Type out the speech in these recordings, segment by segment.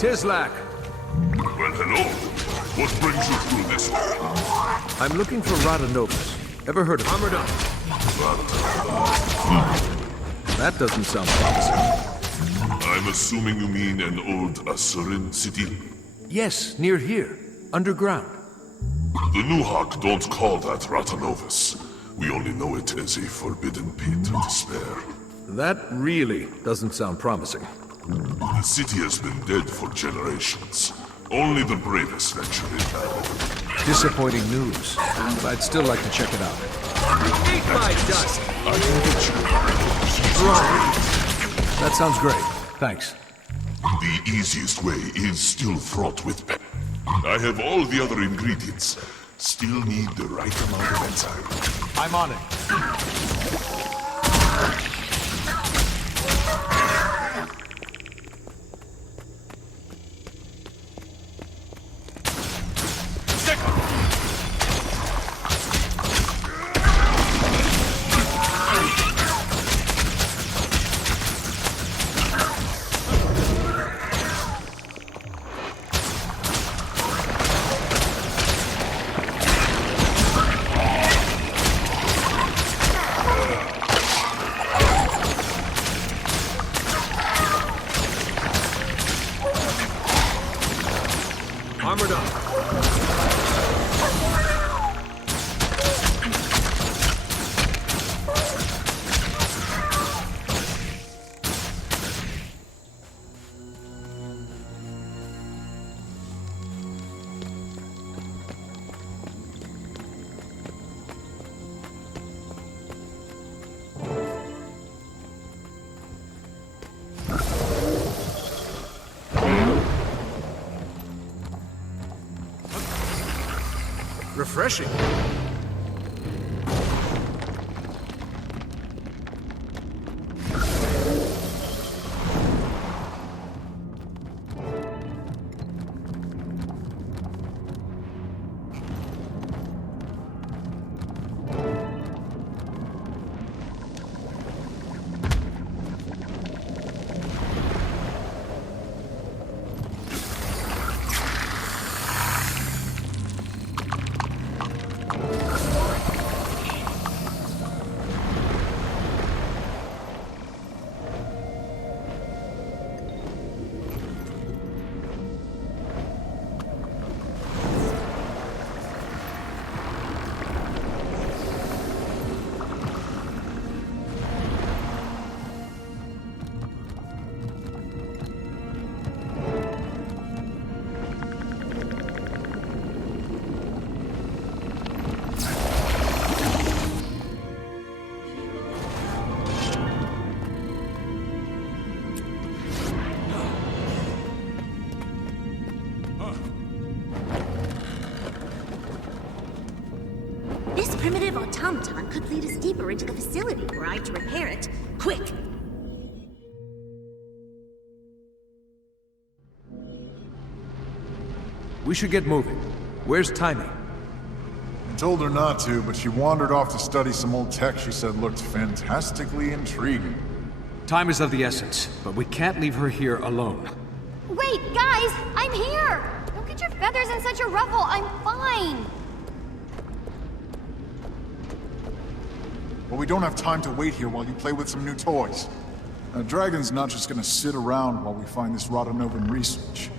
Tislak, Well, hello. What brings you through this way? I'm looking for Radanovus. Ever heard of him? Armored up. That doesn't sound promising. I'm assuming you mean an old Asuran city? Yes, near here. Underground. The Nuhak don't call that Ratanovus. We only know it as a forbidden pit of despair. That really doesn't sound promising. The city has been dead for generations. Only the bravest venture in now. Disappointing news, but I'd still like to check it out. Eat my dust. I can get you. That sounds great. Thanks. The easiest way is still fraught with pain. I have all the other ingredients. Still need the right amount of enzyme. I'm on it. Armored up. Refreshing. This primitive automaton could lead us deeper into the facility were I to repair it. Quick! We should get moving. Where's Timmy? I told her not to, but she wandered off to study some old tech she said looked fantastically intriguing. Time is of the essence, but we can't leave her here alone. Wait, guys! I'm here! Don't get your feathers in such a ruffle. I'm fine. But we don't have time to wait here while you play with some new toys. A dragon's not just gonna sit around while we find this Radanovan research.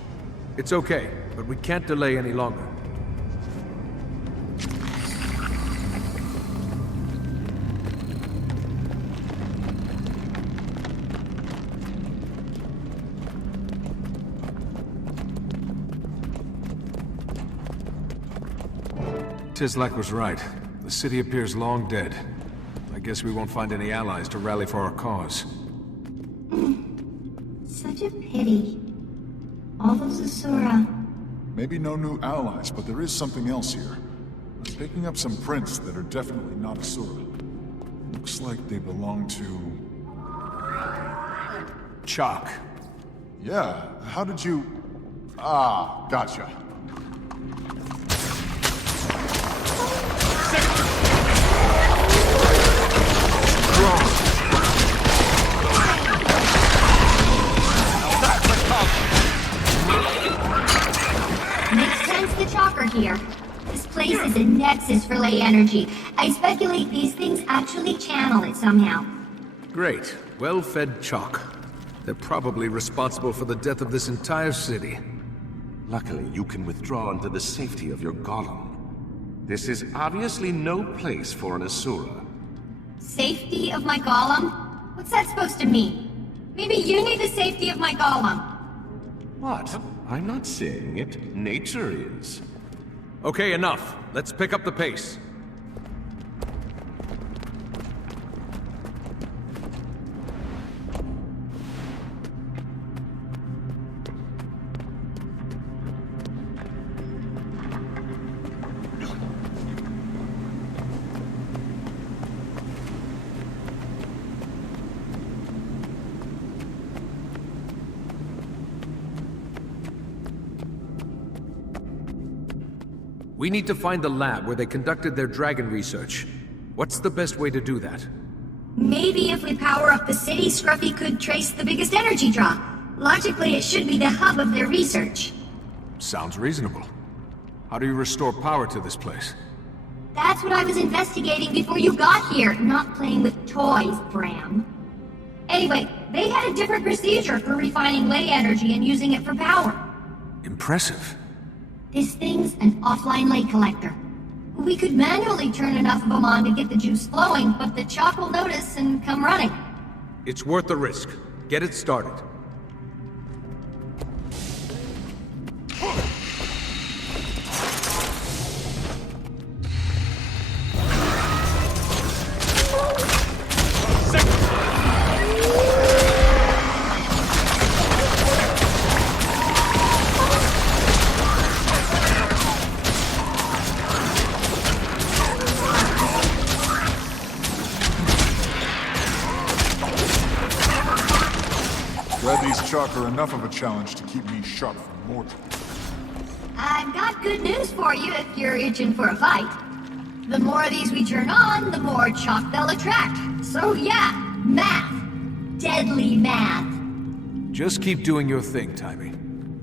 It's okay, but we can't delay any longer. Tislak was right. The city appears long dead. I guess we won't find any allies to rally for our cause. Such a pity. All those Asura. Maybe no new allies, but there is something else here. I'm picking up some prints that are definitely not Asura. Looks like they belong to... Chalk. Yeah, how did you... Ah, gotcha. This place is a nexus for ley energy. I speculate these things actually channel it somehow. Great. Well-fed chalk. They're probably responsible for the death of this entire city. Luckily, you can withdraw into the safety of your golem. This is obviously no place for an Asura. Safety of my golem? What's that supposed to mean? Maybe you need the safety of my golem. What? I'm not saying it. Nature is. Okay, enough. Let's pick up the pace. We need to find the lab where they conducted their dragon research. What's the best way to do that? Maybe if we power up the city, Scruffy could trace the biggest energy draw. Logically, it should be the hub of their research. Sounds reasonable. How do you restore power to this place? That's what I was investigating before you got here, not playing with toys, Bram. Anyway, they had a different procedure for refining ley energy and using it for power. Impressive. This thing's an offline ley collector. We could manually turn enough of them on to get the juice flowing, but the chalk will notice and come running. It's worth the risk. Get it started. Glad these chalk are enough of a challenge to keep me sharp for mortal. I've got good news for you if you're itching for a fight. The more of these we turn on, the more chalk they'll attract. So yeah, math. Deadly math. Just keep doing your thing, Timmy.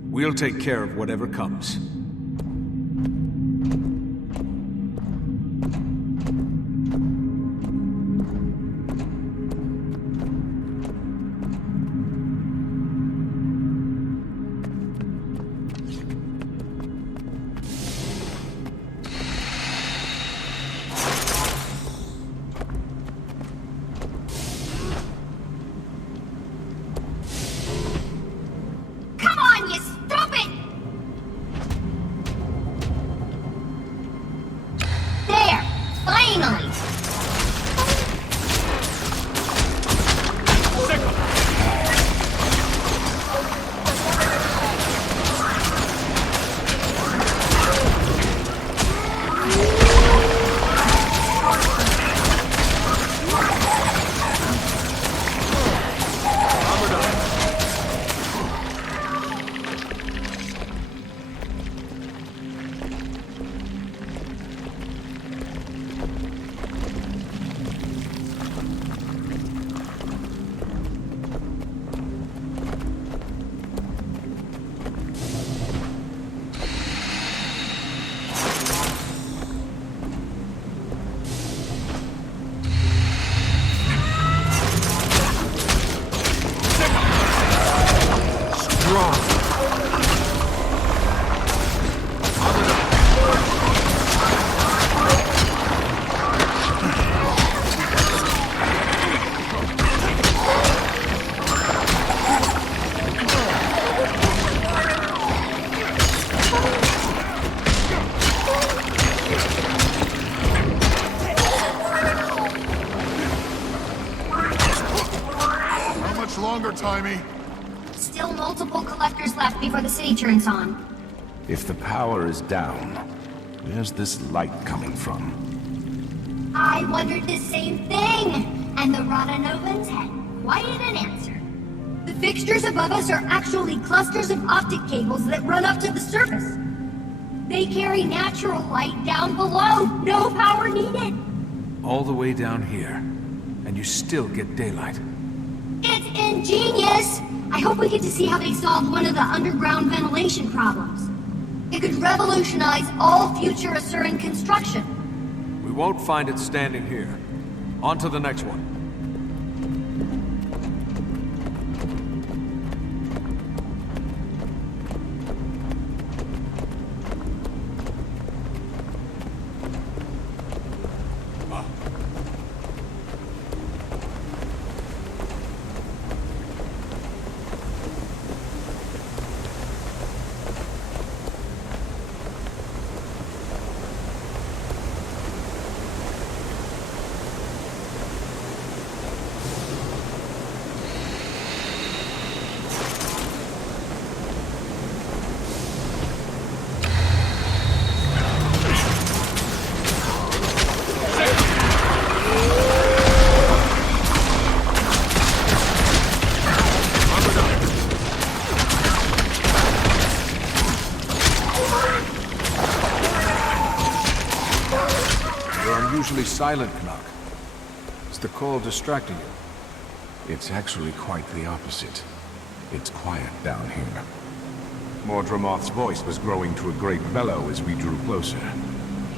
We'll take care of whatever comes. Timey. Still multiple collectors left before the city turns on. If the power is down, where's this light coming from? I wondered the same thing, and the Rodanovans had quite an answer. The fixtures above us are actually clusters of optic cables that run up to the surface. They carry natural light down below, no power needed. All the way down here, and you still get daylight. It's ingenious! I hope we get to see how they solved one of the underground ventilation problems. It could revolutionize all future Asuran construction. We won't find it standing here. On to the next one. Unusually silent, Knock. Is the call distracting you? It's actually quite the opposite. It's quiet down here. Mordramoth's voice was growing to a great bellow as we drew closer.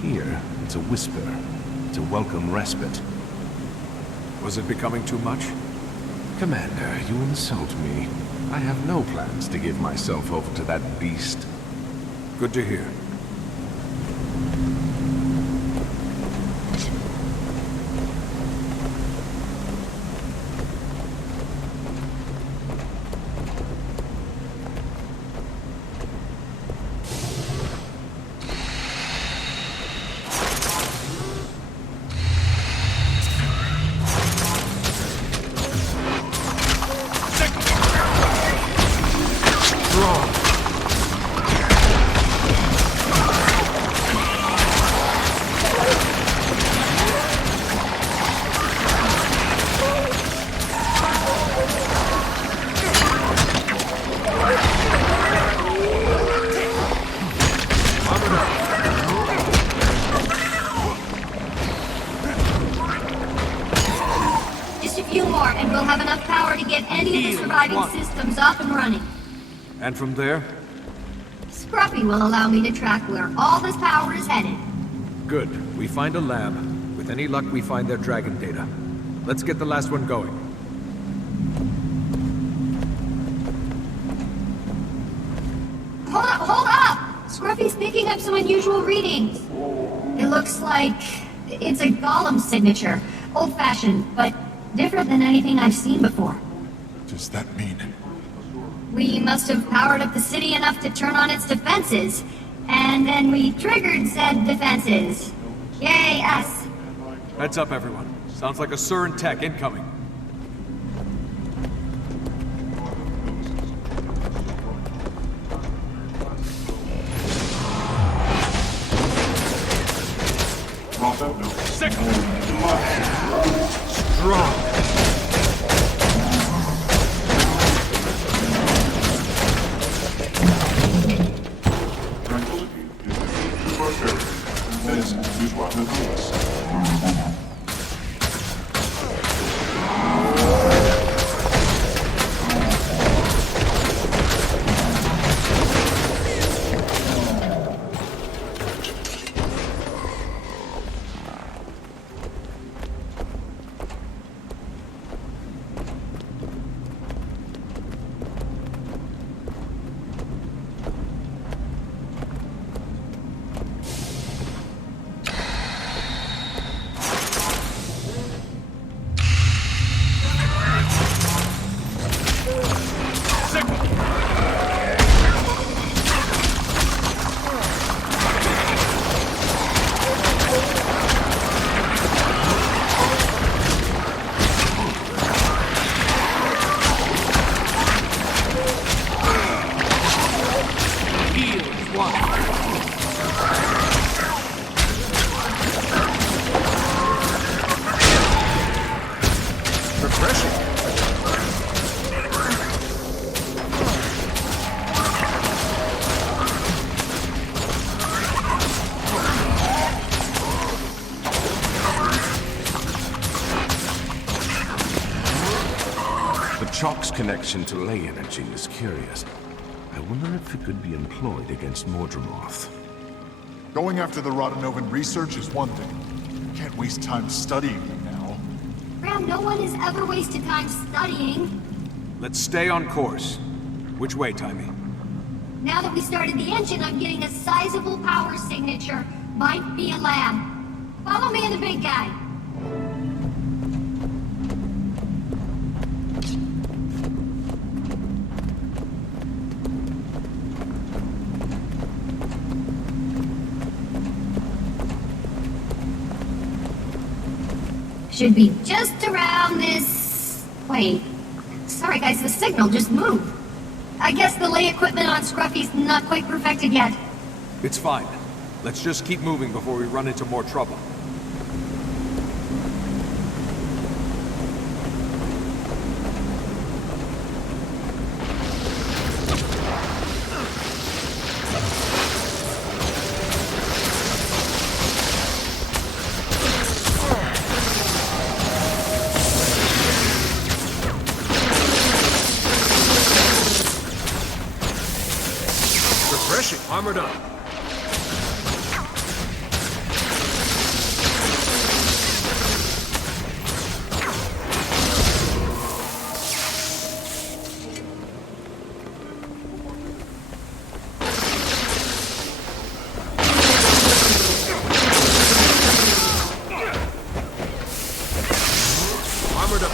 Here, it's a whisper. It's a welcome respite. Was it becoming too much? Commander, you insult me. I have no plans to give myself over to that beast. Good to hear. Systems up and running. And from there? Scruffy will allow me to track where all this power is headed. Good. We find a lab. With any luck, we find their dragon data. Let's get the last one going. Hold up! Scruffy's picking up some unusual readings. It looks like it's a golem signature. Old-fashioned, but different than anything I've seen before. What does that mean? We must have powered up the city enough to turn on its defenses. And then we triggered said defenses. Yay, us. Heads up, everyone. Sounds like a Asuran tech incoming. Signal! Strong! Chalk's connection to ley energy is curious. I wonder if it could be employed against Mordremoth. Going after the Rodanovan research is one thing. Can't waste time studying them now. Graham, no one has ever wasted time studying. Let's stay on course. Which way, Timey? Now that we started the engine, I'm getting a sizable power signature. Might be a lab. Follow me and the big guy. Should be just around this... Wait. Sorry guys, the signal just moved. I guess the lay equipment on Scruffy's not quite perfected yet. It's fine. Let's just keep moving before we run into more trouble. Refreshing. Armored up. Armored up.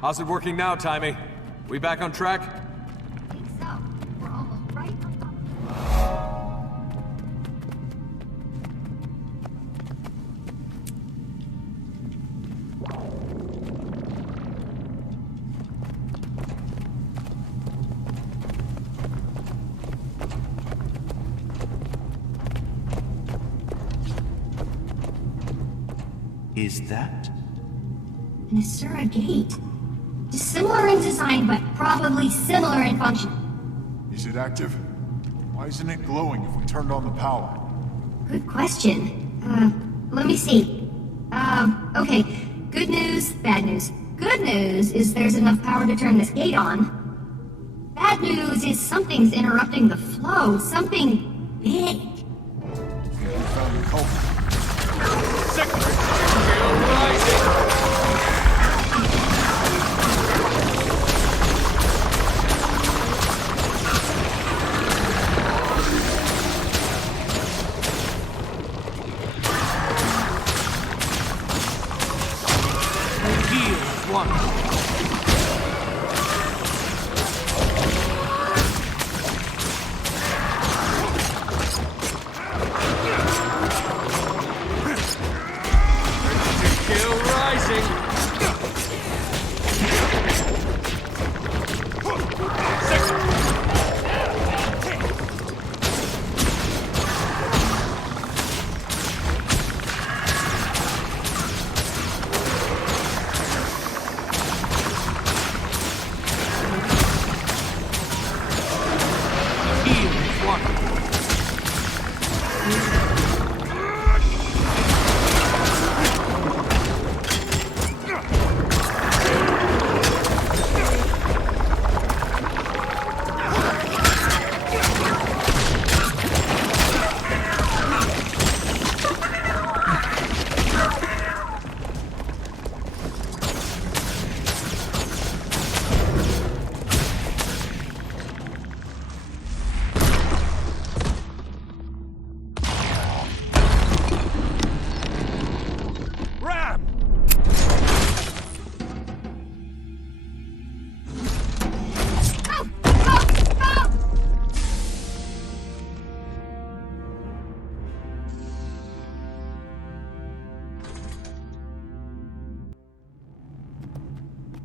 How's it working now, Timey? We back on track? I think so. We're almost right on top. Is that? An Asura gate. Dissimilar in design, but probably similar in function. Is it active? Why isn't it glowing if we turned on the power? Good question. Let me see. Okay. Good news, bad news. Good news is there's enough power to turn this gate on. Bad news is something's interrupting the flow. Something big. We found the culprit. Kill rising.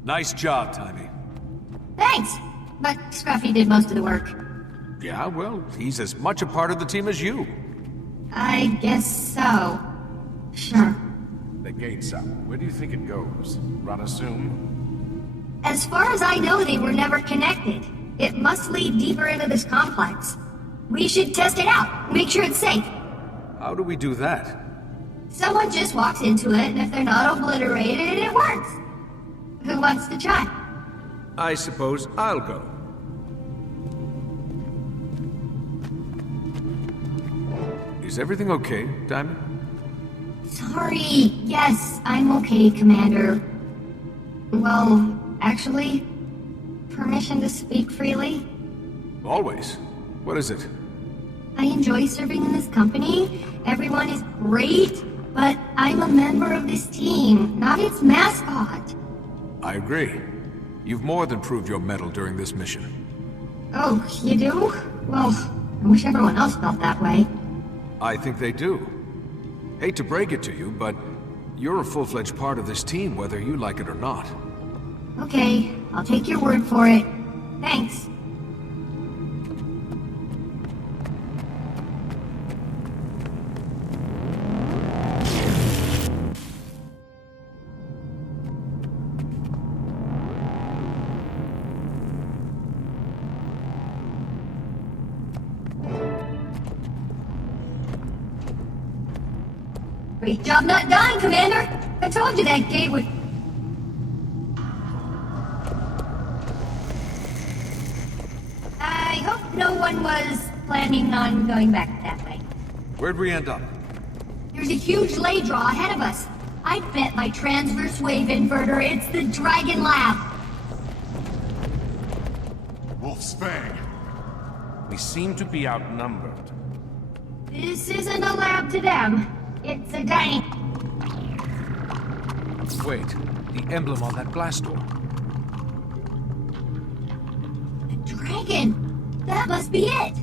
Nice job, Timmy. Thanks, but Scruffy did most of the work. Yeah, well, he's as much a part of the team as you. I guess so. Sure. The gate's up. Where do you think it goes? Radasum? As far as I know, they were never connected. It must lead deeper into this complex. We should test it out, make sure it's safe. How do we do that? Someone just walks into it, and if they're not obliterated, it works. Who wants to try? I suppose I'll go. Is everything okay, Diamond? Sorry. Yes, I'm okay, Commander. Well, actually, permission to speak freely? Always. What is it? I enjoy serving in this company. Everyone is great, but I'm a member of this team, not its mascot. I agree. You've more than proved your mettle during this mission. Oh, you do? Well, I wish everyone else felt that way. I think they do. Hate to break it to you, but you're a full-fledged part of this team, whether you like it or not. Okay, I'll take your word for it. Thanks. Great job not dying, Commander! I told you that gate would... I hope no one was planning on going back that way. Where'd we end up? There's a huge ley draw ahead of us. I bet my transverse wave inverter it's the Dragon Lab. Wolf's Fang. We seem to be outnumbered. This isn't a lab to them. It's a dining... Wait, the emblem on that glass door. Dragon! That must be it!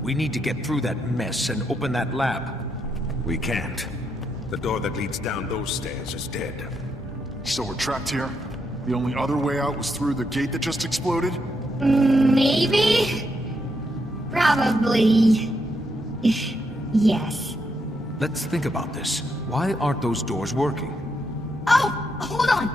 We need to get through that mess and open that lab. We can't. The door that leads down those stairs is dead. So we're trapped here? The only other way out was through the gate that just exploded? Maybe? Probably... yes. Let's think about this. Why aren't those doors working? Oh! Hold on!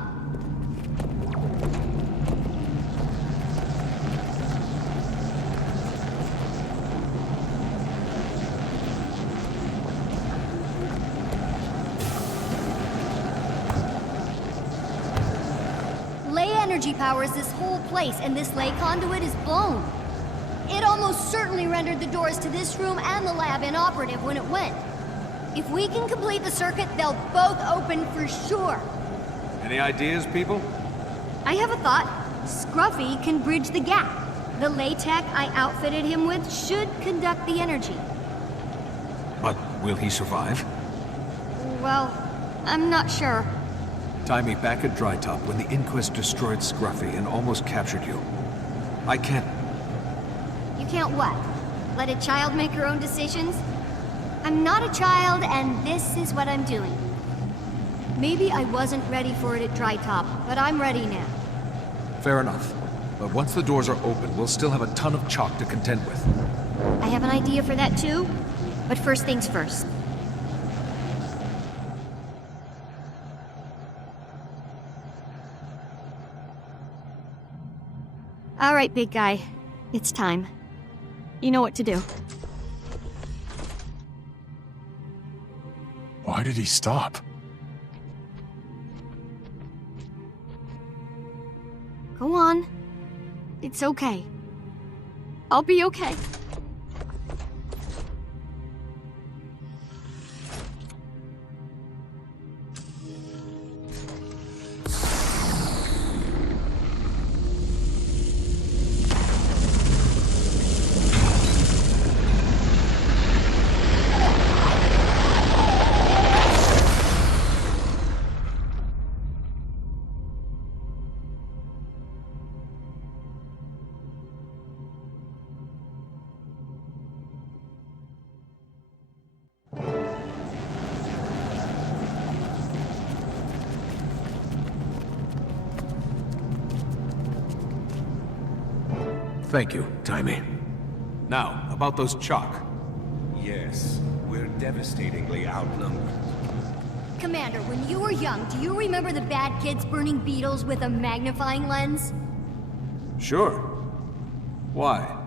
Ley energy powers this whole place, and this ley conduit is blown. It almost certainly rendered the doors to this room and the lab inoperative when it went. If we can complete the circuit, they'll both open for sure. Any ideas, people? I have a thought. Scruffy can bridge the gap. The ley tech I outfitted him with should conduct the energy. But will he survive? Well, I'm not sure. Tie me back at Dry Top when the Inquest destroyed Scruffy and almost captured you. I can't... You can't what? Let a child make her own decisions? I'm not a child, and this is what I'm doing. Maybe I wasn't ready for it at Dry Top, but I'm ready now. Fair enough. But once the doors are open, we'll still have a ton of chalk to contend with. I have an idea for that too, but first things first. All right, big guy. It's time. You know what to do. Why did he stop? Go on. It's okay. I'll be okay. Thank you, Timey. Now, about those chalk. Yes, we're devastatingly outnumbered. Commander, when you were young, do you remember the bad kids burning beetles with a magnifying lens? Sure. Why?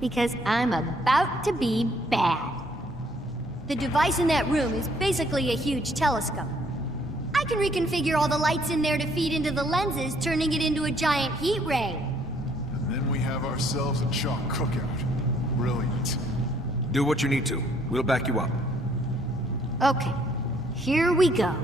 Because I'm about to be bad. The device in that room is basically a huge telescope. I can reconfigure all the lights in there to feed into the lenses, turning it into a giant heat ray. And then we have ourselves a chalk cookout. Brilliant. Do what you need to. We'll back you up. Okay, here we go.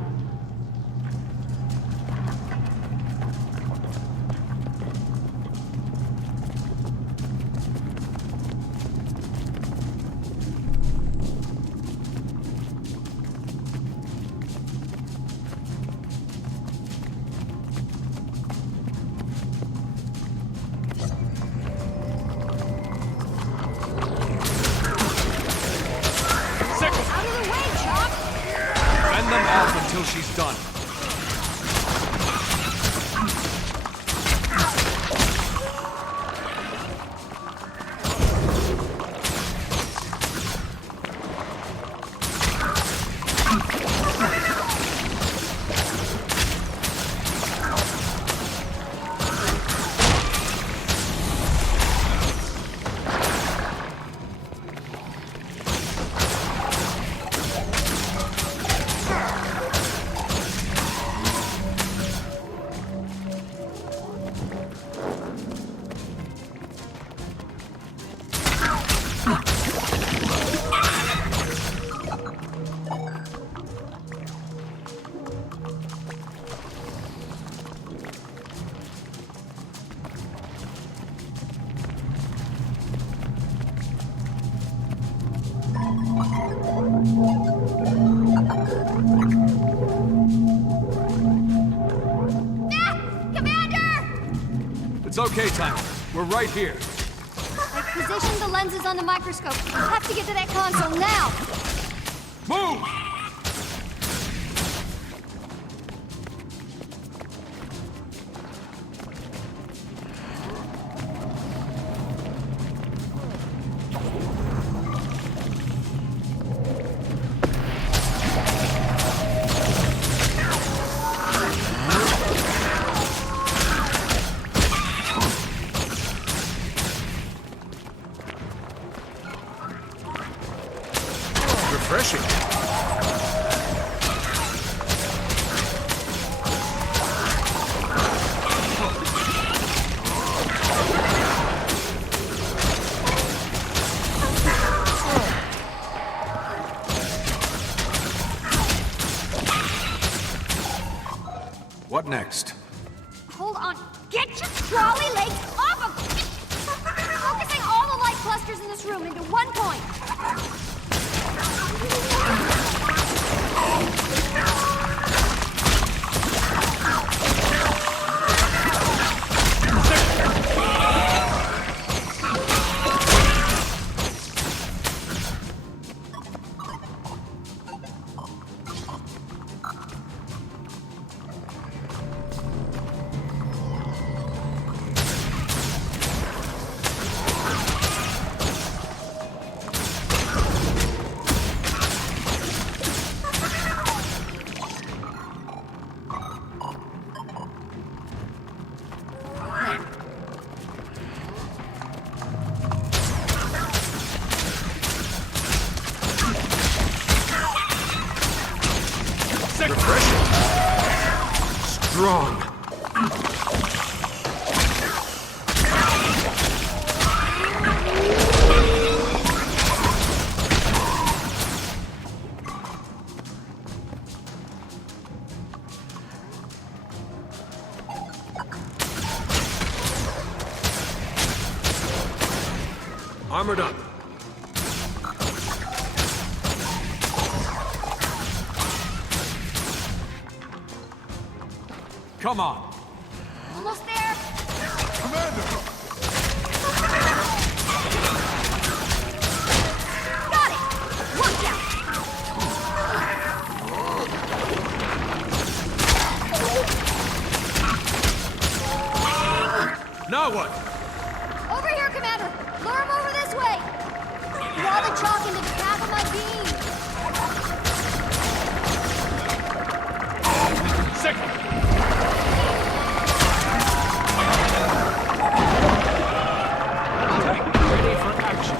Until she's done. It's okay, Timey. We're right here. I've positioned the lenses on the microscope. I have to get to that console now. Move! Refreshing. What next? Hold on. Get your trolley legs off of... Focusing all the light clusters in this room into one point. Refreshing. Strong. Armored up. Come on. Almost there. Commander! Got it. Watch out. Now what? Over here, chalk into the path of my beam! Second! Tank ready for action.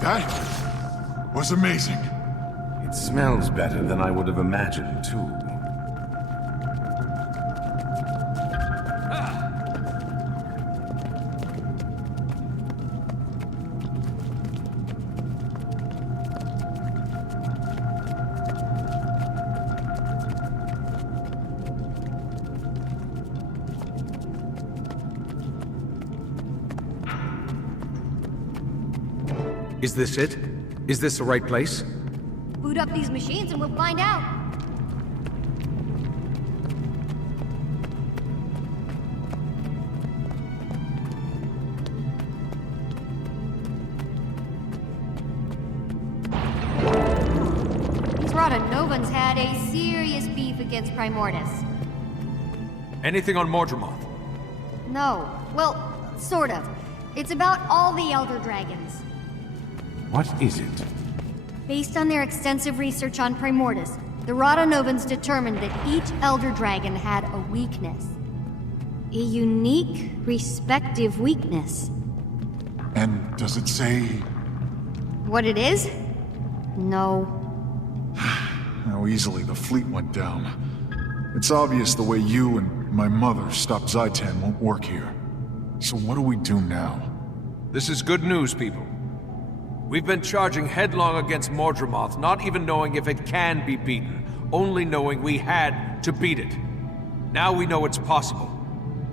That was amazing. It smells better than I would have imagined, too. Is this it? Is this the right place? Boot up these machines and we'll find out. These Rotanovans had a serious beef against Primordus. Anything on Mordremoth? No. Well, sort of. It's about all the Elder Dragons. What is it? Based on their extensive research on Primordus, the Rotanovans determined that each Elder Dragon had a weakness. A unique, respective weakness. And does it say What it is? No. how easily the fleet went down? It's obvious the way you and my mother stopped Zaitan won't work here. So what do we do now? This is good news, people. We've been charging headlong against Mordremoth, not even knowing if it can be beaten, only knowing we had to beat it. Now we know it's possible.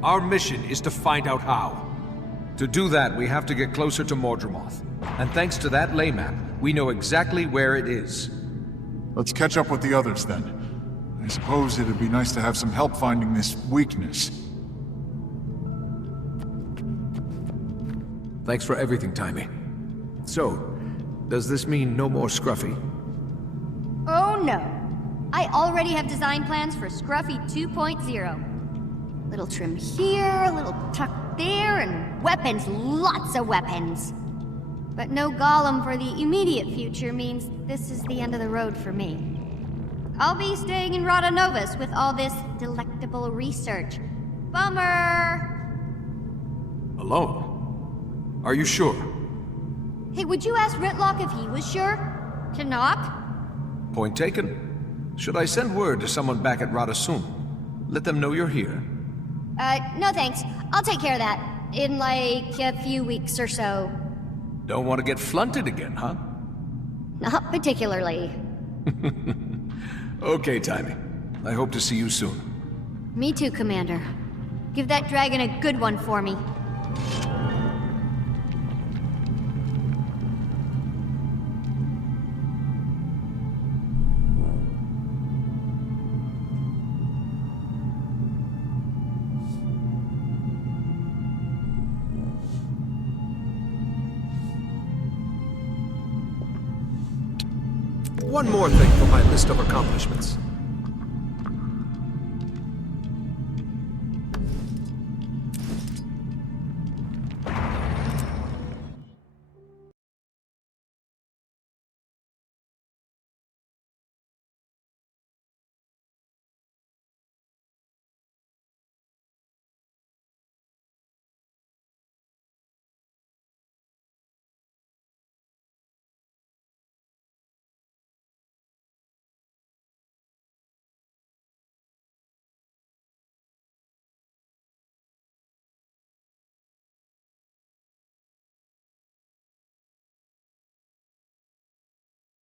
Our mission is to find out how. To do that, we have to get closer to Mordremoth. And thanks to that ley map, we know exactly where it is. Let's catch up with the others then. I suppose it'd be nice to have some help finding this weakness. Thanks for everything, Timmy. So, does this mean no more Scruffy? Oh no. I already have design plans for Scruffy 2.0. Little trim here, a little tuck there, and weapons, lots of weapons. But no Golem for the immediate future means this is the end of the road for me. I'll be staying in Rotanovus with all this delectable research. Bummer! Alone? Are you sure? Hey, would you ask Ritlock if he was sure? To knock? Point taken. Should I send word to someone back at Radasum? Let them know you're here. No thanks. I'll take care of that. In like a few weeks or so. Don't want to get flunted again, huh? Not particularly. Okay, Timmy. I hope to see you soon. Me too, Commander. Give that dragon a good one for me. One more thing for my list of accomplishments.